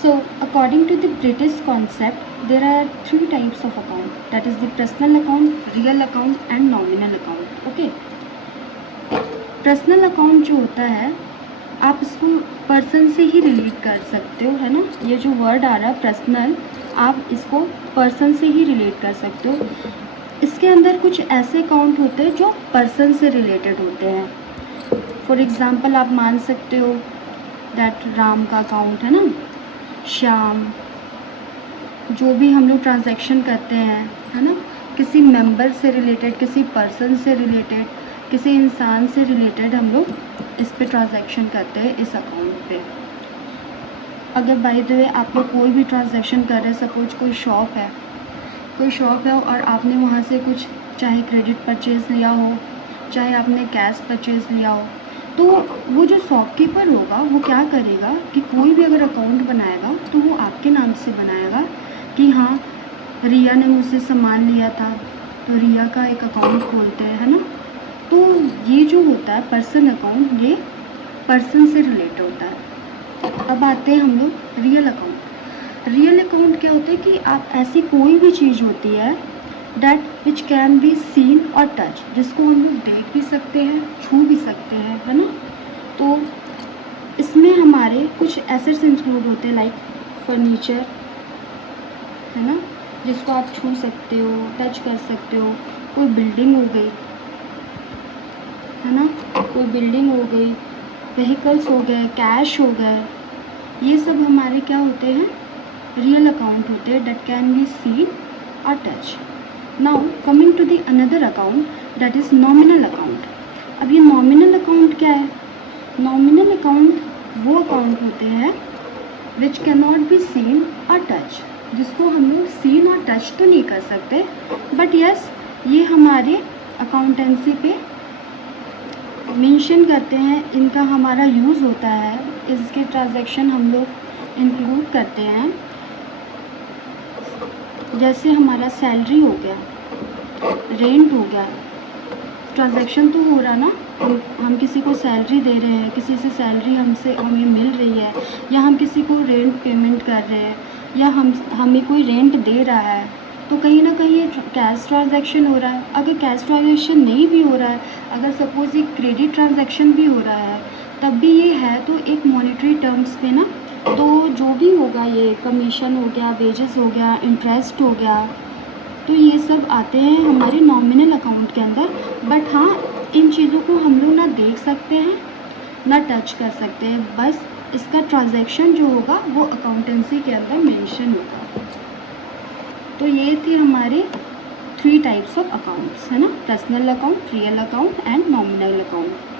So according to the British concept, there are three types of account, that is the personal account, real account and nominal account. Okay, personal account जो होता है आप इसको person से ही relate कर सकते हो, है ना। ये जो वर्ड आ रहा है पर्सनल, आप इसको पर्सन से ही रिलेट कर सकते हो। इसके अंदर कुछ ऐसे अकाउंट होते हैं जो पर्सन से रिलेटेड होते हैं। फॉर एग्ज़ाम्पल आप मान सकते हो दैट राम का अकाउंट है ना, श्याम, जो भी हम लोग ट्रांजैक्शन करते हैं, है ना, किसी मेंबर से रिलेटेड, किसी पर्सन से रिलेटेड, किसी इंसान से रिलेटेड हम लोग इस पे ट्रांजैक्शन करते हैं इस अकाउंट पे। अगर बाय द वे आप लोग कोई भी ट्रांजैक्शन कर रहे हैं, सपोज कोई शॉप है और आपने वहाँ से कुछ चाहे क्रेडिट परचेज़ लिया हो, चाहे आपने कैश परचेज़ लिया हो, तो वो जो शॉपकीपर होगा वो क्या करेगा कि कोई भी अगर अकाउंट बनाएगा तो वो आपके नाम से बनाएगा कि हाँ रिया ने मुझसे सामान लिया था, तो रिया का एक अकाउंट खोलते हैं, है ना। तो ये जो होता है पर्सन अकाउंट, ये पर्सन से रिलेटेड होता है। अब आते हैं हम लोग रियल अकाउंट। रियल अकाउंट क्या होता है कि आप ऐसी कोई भी चीज़ होती है that which can be seen और टच, जिसको हम लोग देख भी सकते हैं, छू भी सकते हैं, है ना। तो इसमें हमारे कुछ एसेट्स इंक्लूड होते हैं लाइक फर्नीचर, है ना, जिसको आप छू सकते हो, टच कर सकते हो। कोई बिल्डिंग हो गई, है ना, कोई बिल्डिंग हो गई, व्हीकल्स हो गए, कैश हो गए, ये सब हमारे क्या होते हैं, रियल अकाउंट होते हैं दैट कैन बी सीन और touch. Now coming to the another account that is nominal account. अब ये नॉमिनल अकाउंट क्या है? नॉमिनल अकाउंट वो अकाउंट होते हैं which can not be seen और टच, जिसको हम लोग सीन और टच तो नहीं कर सकते, बट यस ये हमारे अकाउंटेंसी पे मेंशन करते हैं, इनका हमारा यूज़ होता है, इसके ट्रांजैक्शन हम लोग इंक्लूड करते हैं। जैसे हमारा सैलरी हो गया, रेंट हो गया, ट्रांजैक्शन तो हो रहा ना, हम किसी को सैलरी दे रहे हैं, किसी से सैलरी हमें मिल रही है, या हम किसी को रेंट पेमेंट कर रहे हैं, या हमें कोई रेंट दे रहा है, तो कहीं ना कहीं ये कैश ट्रांजैक्शन हो रहा है। अगर कैश ट्रांजैक्शन नहीं भी हो रहा है, अगर सपोज एक क्रेडिट ट्रांजैक्शन भी हो रहा है, तब भी ये है तो एक मॉनेटरी टर्म्स पे ना, तो जो भी होगा, ये कमीशन हो गया, वेजेस हो गया, इंटरेस्ट हो गया, तो ये सब आते हैं हमारे नॉमिनल अकाउंट के अंदर। बट हाँ, इन चीज़ों को हम लोग ना देख सकते हैं ना टच कर सकते हैं, बस इसका ट्रांजैक्शन जो होगा वो अकाउंटेंसी के अंदर मेंशन होगा। तो ये थे हमारे 3 टाइप्स ऑफ अकाउंट्स, है ना, personal account, real account and nominal account.